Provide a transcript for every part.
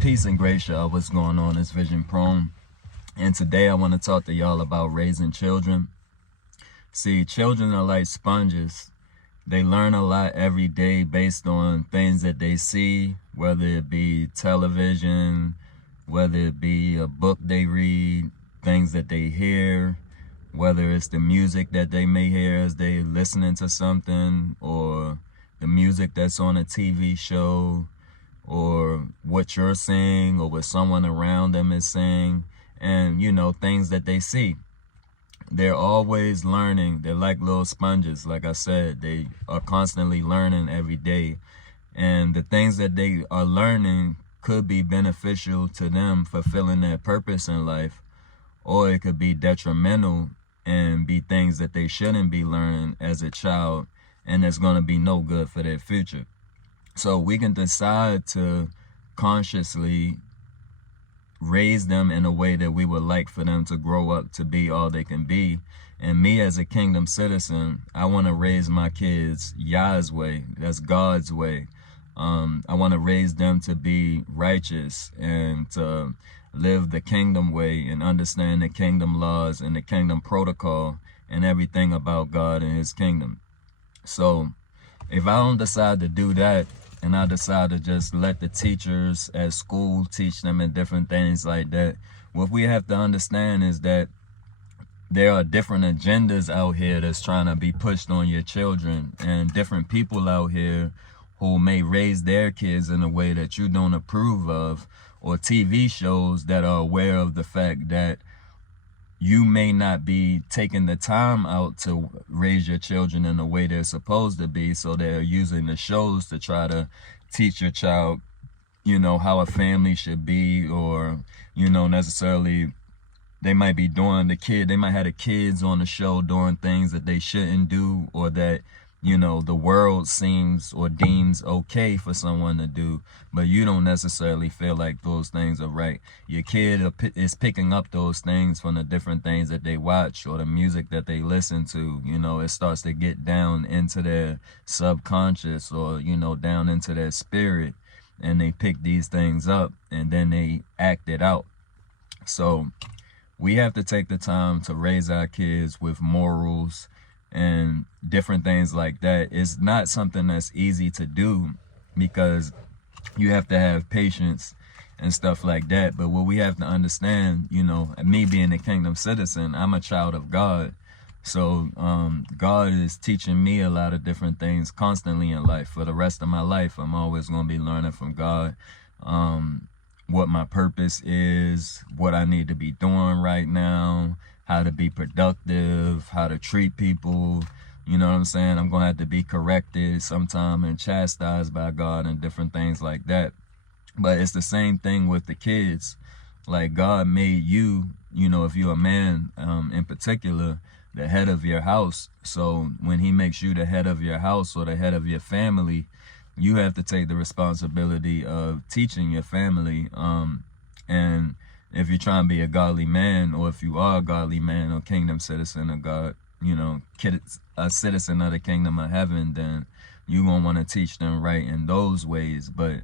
Peace and grace, y'all. What's going on? It's Vision Prone. And today I want to talk to y'all about raising children. See, children are like sponges. They learn a lot every day based on things that they see, whether it be television, whether it be a book they read, things that they hear, whether it's the music that they may hear as they listening to something, or the music that's on a TV show, or what you're saying, or what someone around them is saying, and things that they see. They're always learning. They're like little sponges. Like I said, they are constantly learning every day, and the things that they are learning could be beneficial to them fulfilling their purpose in life, or it could be detrimental and be things that they shouldn't be learning as a child, and it's going to be no good for their future. So we can decide to consciously raise them in a way that we would like for them to grow up to be all they can be. And me as a kingdom citizen, I want to raise my kids Yah's way. That's God's way. I want to raise them to be righteous and to live the kingdom way and understand the kingdom laws and the kingdom protocol and everything about God and his kingdom. So if I don't decide to do that, and I decide to just let the teachers at school teach them and different things like that, what we have to understand is that there are different agendas out here that's trying to be pushed on your children, and different people out here who may raise their kids in a way that you don't approve of, or TV shows that are aware of the fact that you may not be taking the time out to raise your children in the way they're supposed to be. So they're using the shows to try to teach your child, how a family should be, or, necessarily they might be doing they might have the kids on the show doing things that they shouldn't do, or that, the world seems or deems okay for someone to do, but you don't necessarily feel like those things are right. Your kid is picking up those things from the different things that they watch or the music that they listen to. It starts to get down into their subconscious, or, down into their spirit, and they pick these things up and then they act it out. So we have to take the time to raise our kids with morals and different things like that. It's not something that's easy to do, because you have to have patience and stuff like that. But what we have to understand, me being a kingdom citizen, I'm a child of God. So God is teaching me a lot of different things constantly in life. For the rest of my life, I'm always going to be learning from God what my purpose is, what I need to be doing right now, how to be productive, how to treat people. You know what I'm saying? I'm going to have to be corrected sometime and chastised by God and different things like that. But it's the same thing with the kids. Like, God made you, if you're a man in particular, the head of your house. So when he makes you the head of your house or the head of your family, you have to take the responsibility of teaching your family. And if you're trying to be a godly man, or if you are a godly man or kingdom citizen of God, a citizen of the kingdom of heaven, then you're going to want to teach them right in those ways. But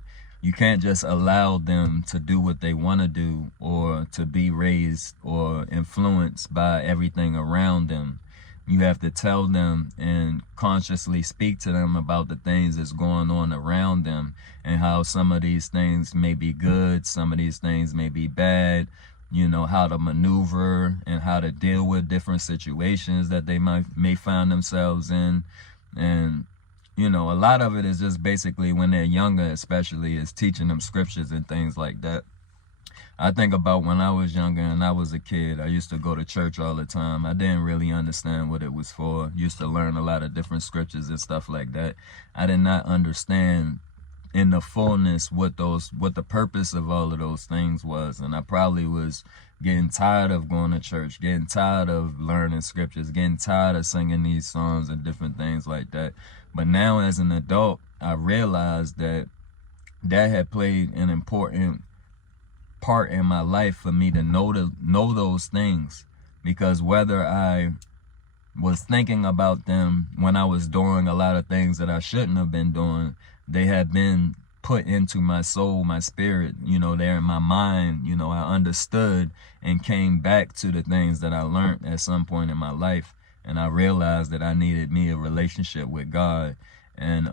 you can't just allow them to do what they want to do, or to be raised or influenced by everything around them. You have to tell them and consciously speak to them about the things that's going on around them, and how some of these things may be good, some of these things may be bad, how to maneuver and how to deal with different situations that they may find themselves in. And, a lot of it is just basically, when they're younger especially, is teaching them scriptures and things like that. I think about when I was younger and I was a kid, I used to go to church all the time. I didn't really understand what it was for. Used to learn a lot of different scriptures and stuff like that. I did not understand in the fullness what the purpose of all of those things was. And I probably was getting tired of going to church, getting tired of learning scriptures, getting tired of singing these songs and different things like that. But now as an adult, I realized that had played an important part in my life for me to know those things, because whether I was thinking about them when I was doing a lot of things that I shouldn't have been doing, they have been put into my soul, my spirit, you know, there in my mind. You know, I understood and came back to the things that I learned at some point in my life. And I realized that I needed me a relationship with God and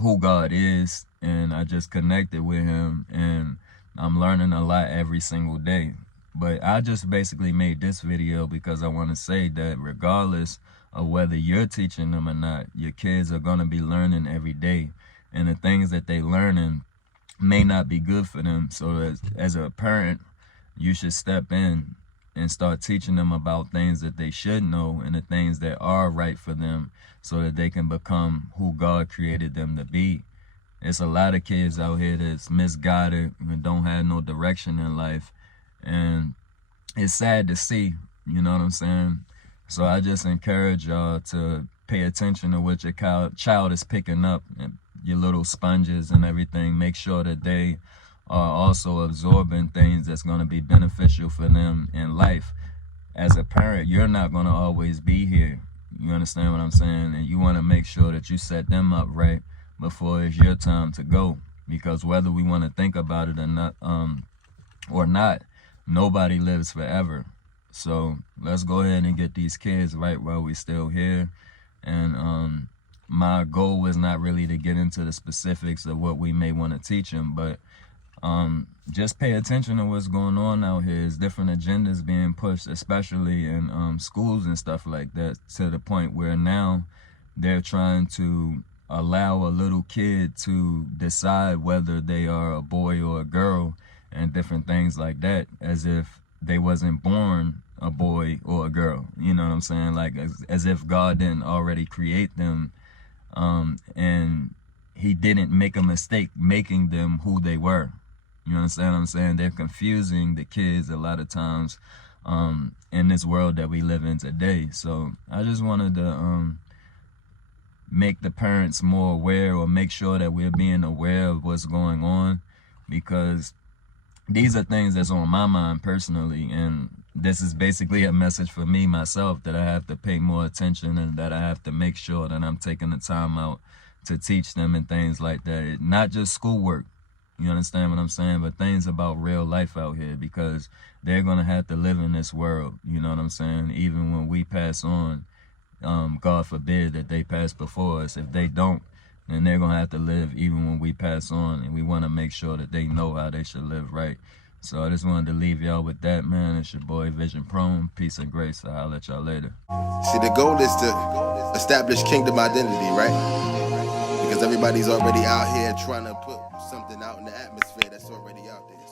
who God is. And I just connected with him, and I'm learning a lot every single day. But I just basically made this video because I want to say that regardless of whether you're teaching them or not, your kids are going to be learning every day. And the things that they learning may not be good for them. So as a parent, you should step in and start teaching them about things that they should know and the things that are right for them so that they can become who God created them to be. It's a lot of kids out here that's misguided and don't have no direction in life. And it's sad to see, you know what I'm saying? So I just encourage y'all to pay attention to what your child is picking up, and your little sponges and everything. Make sure that they are also absorbing things that's going to be beneficial for them in life. As a parent, you're not going to always be here. You understand what I'm saying? And you want to make sure that you set them up right before it's your time to go. Because whether we want to think about it or not, nobody lives forever. So let's go ahead and get these kids right while we're still here. And my goal is not really to get into the specifics of what we may want to teach them, but just pay attention to what's going on out here. There's different agendas being pushed, especially in schools and stuff like that, to the point where now they're trying to allow a little kid to decide whether they are a boy or a girl and different things like that, as if they wasn't born a boy or a girl. You know what I'm saying? Like as if God didn't already create them, and he didn't make a mistake making them who they were. You understand what I'm saying? They're confusing the kids a lot of times in this world that we live in today. So I just wanted to make the parents more aware, or make sure that we're being aware of what's going on, because these are things that's on my mind personally, and this is basically a message for me myself, that I have to pay more attention and that I have to make sure that I'm taking the time out to teach them and things like that. Not just schoolwork, you understand what I'm saying, but things about real life out here, because they're going to have to live in this world, you know what I'm saying, even when we pass on. God forbid that they pass before us. If they don't, then they're going to have to live even when we pass on, and we want to make sure that they know how they should live right. So I just wanted to leave y'all with that, man. It's your boy Vision Prone. Peace and grace. I'll let y'all later. See, the goal is to establish kingdom identity, right? Because everybody's already out here trying to put something out in the atmosphere that's already out there.